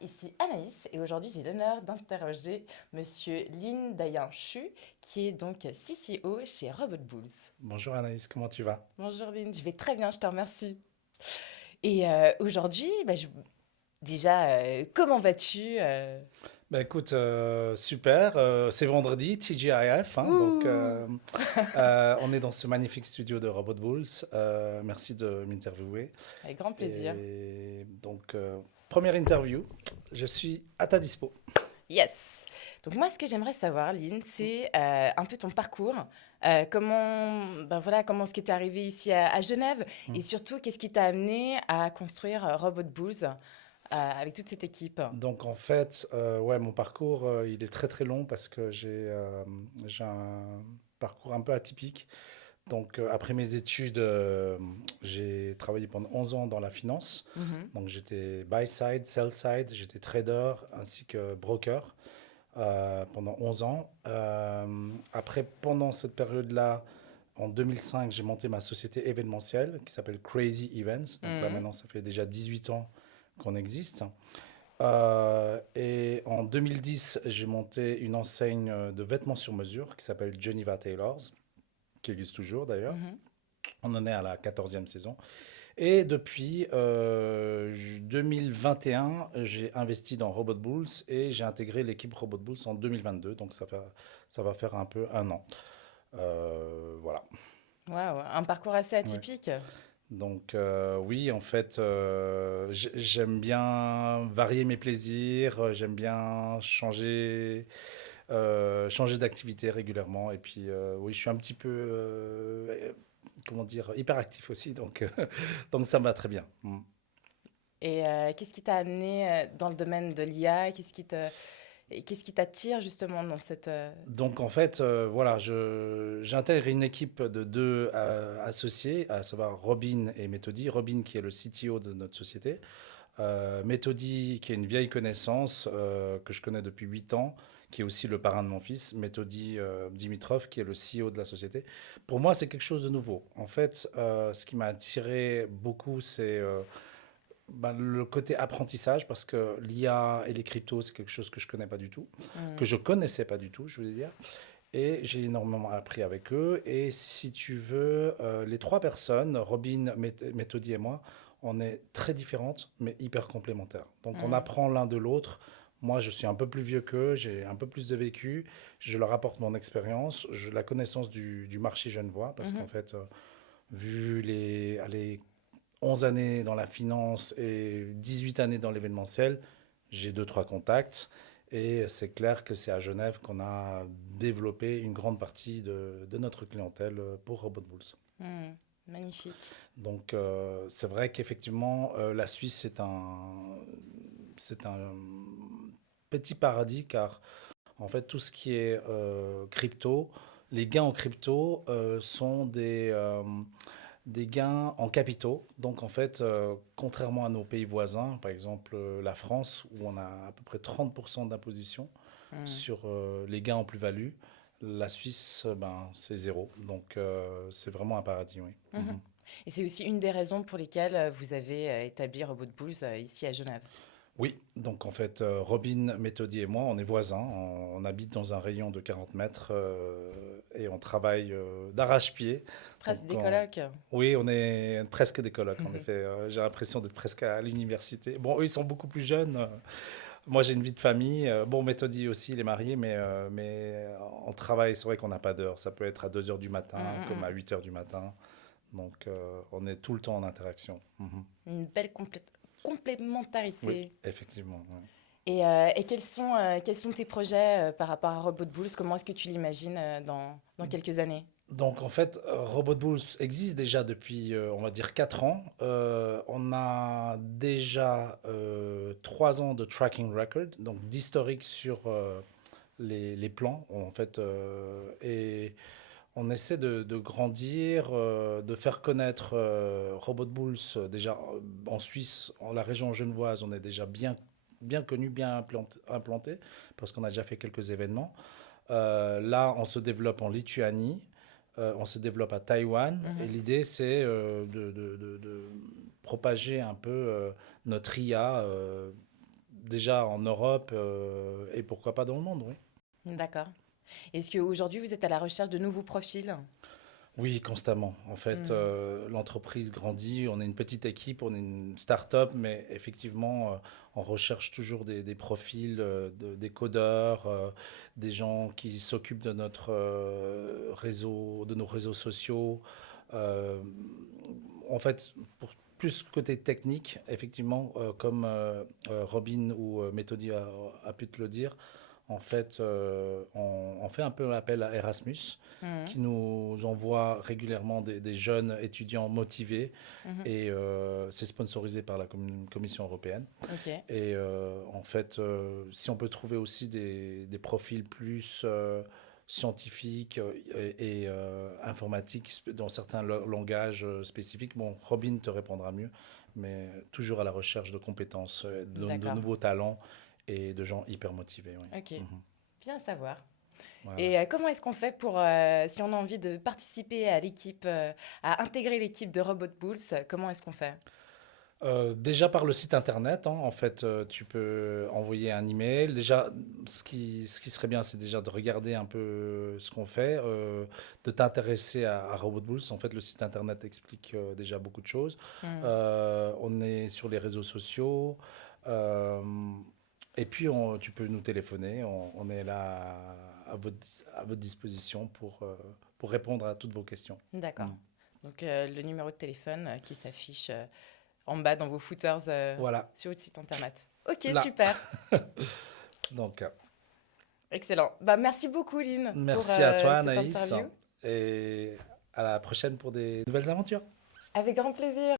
ici Anaïs et aujourd'hui j'ai l'honneur d'interroger Monsieur Lin Dayan Chu qui est donc CCO chez Robot Bulls. Bonjour Anaïs, comment tu vas? Bonjour Lin, je vais très bien, je te remercie. Et aujourd'hui, déjà, comment vas-tu Écoute, super, c'est vendredi, TGIF, hein, donc Ouh, on est dans ce magnifique studio de Robot Bulls. Merci de m'interviewer. avec grand plaisir. Et donc, première interview, je suis à ta dispo. Yes. Donc moi, ce que j'aimerais savoir, Lynn, c'est un peu ton parcours. Comment est-ce que tu es arrivé ici à Genève et Hmm. surtout, qu'est-ce qui t'a amené à construire Robot Bulls avec toute cette équipe? Donc en fait, ouais, mon parcours, il est très très long parce que j'ai un parcours un peu atypique. Donc, après mes études, j'ai travaillé pendant 11 ans dans la finance. Mhm. Donc, j'étais buy-side, sell-side, j'étais trader ainsi que broker pendant 11 ans. Après, pendant cette période-là, en 2005, j'ai monté ma société événementielle qui s'appelle Crazy Events. Donc là, Mhm. maintenant, ça fait déjà 18 ans qu'on existe. Et en 2010, j'ai monté une enseigne de vêtements sur mesure qui s'appelle Geneva Tailors, qui existe toujours d'ailleurs. Mhm. On en est à la 14e saison. Et depuis 2021, j'ai investi dans Robot Bulls et j'ai intégré l'équipe Robot Bulls en 2022. Donc ça va faire un peu un an. Voilà. Waouh, un parcours assez Ouais. atypique. Donc oui, en fait, j'aime bien varier mes plaisirs, j'aime bien changer d'activité régulièrement. Et puis oui, je suis un petit peu, comment dire, hyperactif aussi. Donc, donc ça me va très bien. Mm. Et qu'est-ce qui t'a amené dans le domaine de l'IA? Qu'est-ce qui t'attire justement dans cette... Donc en fait, voilà, j'intègre une équipe de deux associés, à savoir Robin et Methody. Robin qui est le CTO de notre société. Methody qui est une vieille connaissance que je connais depuis 8 ans, qui est aussi le parrain de mon fils. Methody Dimitrov qui est le CEO de la société. Pour moi, c'est quelque chose de nouveau. En fait, ce qui m'a attiré beaucoup, c'est le côté apprentissage, parce que l'IA et les cryptos, c'est quelque chose que je connais pas du tout, que Hmm. je connaissais pas du tout, je veux dire. Et j'ai énormément appris avec eux. Et si tu veux, les trois personnes, Robin, Methody et moi, on est très différentes, mais hyper complémentaires. Donc on Hmm. apprend l'un de l'autre. Moi, je suis un peu plus vieux qu'eux, j'ai un peu plus de vécu. Je leur apporte mon expérience, la connaissance du marché genevois, parce qu'en Mhm. fait, vu allez, 11 années dans la finance et 18 années dans l'événementiel, j'ai deux, trois contacts. Et c'est clair que c'est à Genève qu'on a développé une grande partie de notre clientèle pour Robot Bulls. Hmm. Magnifique. Donc c'est vrai qu'effectivement, la Suisse, c'est un petit paradis car en fait tout ce qui est crypto, les gains en crypto sont des gains en capitaux. Donc en fait, contrairement à nos pays voisins, par exemple la France, où on a à peu près 30% d'imposition Hmm. sur les gains en plus-value, la Suisse, ben, c'est zéro. Donc c'est vraiment un paradis, oui. Mhm. Mhm. Et c'est aussi une des raisons pour lesquelles vous avez établi Robot Bulls ici à Genève. Oui, donc en fait, Robin, Methody et moi, on est voisins. On habite dans un rayon de 40 mètres et on travaille d'arrache-pied. Presque Donc, des colocs. oui, on est presque des colocs, en effet. J'ai l'impression d'être presque à l'université. Bon, eux, ils sont beaucoup plus jeunes. Moi, j'ai une vie de famille. Bon, Methody aussi, il est marié, mais on travaille. C'est vrai qu'on n'a pas d'heure. Ça peut être à 2 heures du Hmm, matin, hmm, comme hmm. à 8 heures du matin. Donc, on est tout le temps en interaction. Mhm. Une belle Oui, complémentarité. effectivement. Ouais. Et quels sont tes projets par rapport à Robot Bulls? Comment est-ce que tu l'imagines dans quelques années? Donc en fait, Robot Bulls existe déjà depuis, on va dire, 4 ans. On a déjà 3 ans de tracking record, donc d'historique sur les plans, en fait. Et on essaie de grandir, de faire connaître Robot Bulls. Déjà en Suisse, en la région genevoise, on est déjà bien connu, bien implanté, parce qu'on a déjà fait quelques événements. Là, on se développe en Lituanie, on se développe à Taïwan, et Mhm. l'idée, c'est de propager un peu notre IA déjà en Europe et pourquoi pas dans le monde, oui. D'accord. Est-ce qu'aujourd'hui, vous êtes à la recherche de nouveaux profils? Oui, constamment. En fait, Hmm. l'entreprise grandit, on est une petite équipe, on est une start-up, mais effectivement, on recherche toujours des profils, des codeurs, des gens qui s'occupent de notre réseau, de nos réseaux sociaux. Euh, En fait, pour plus côté technique, effectivement, comme Robin ou Methodi a pu te le dire, en fait, on fait un peu appel à Erasmus, Mhm. qui nous envoie régulièrement des jeunes étudiants motivés, Mhm. et c'est sponsorisé par la Commission européenne. Ok. Et en fait, si on peut trouver aussi des profils plus scientifiques et informatiques dans certains langages spécifiques, bon, Robin te répondra mieux, mais toujours à la recherche de compétences, de D'accord. nouveaux talents et de gens hyper motivés. Oui. Ok. Mhm. Bien à savoir. Voilà. Et comment est-ce qu'on fait pour, si on a envie de participer à l'équipe, à intégrer l'équipe de Robot Bulls, comment est-ce qu'on fait? Déjà par le site internet, hein, en fait, tu peux envoyer un email. Déjà, ce qui serait bien, c'est déjà de regarder un peu ce qu'on fait, de t'intéresser à Robot Bulls. En fait, le site internet explique déjà beaucoup de choses. Hmm. On est sur les réseaux sociaux. euh, et puis, tu peux nous téléphoner. On est là à votre disposition pour répondre à toutes vos questions. D'accord. Mm. Donc le numéro de téléphone qui s'affiche en bas dans vos footers Voilà, sur votre site internet. Ok, là. super. Donc, Excellent. Bah, merci beaucoup, Lynn, pour merci à toi, cette Anaïs, interview. et à la prochaine pour des nouvelles aventures. Avec grand plaisir.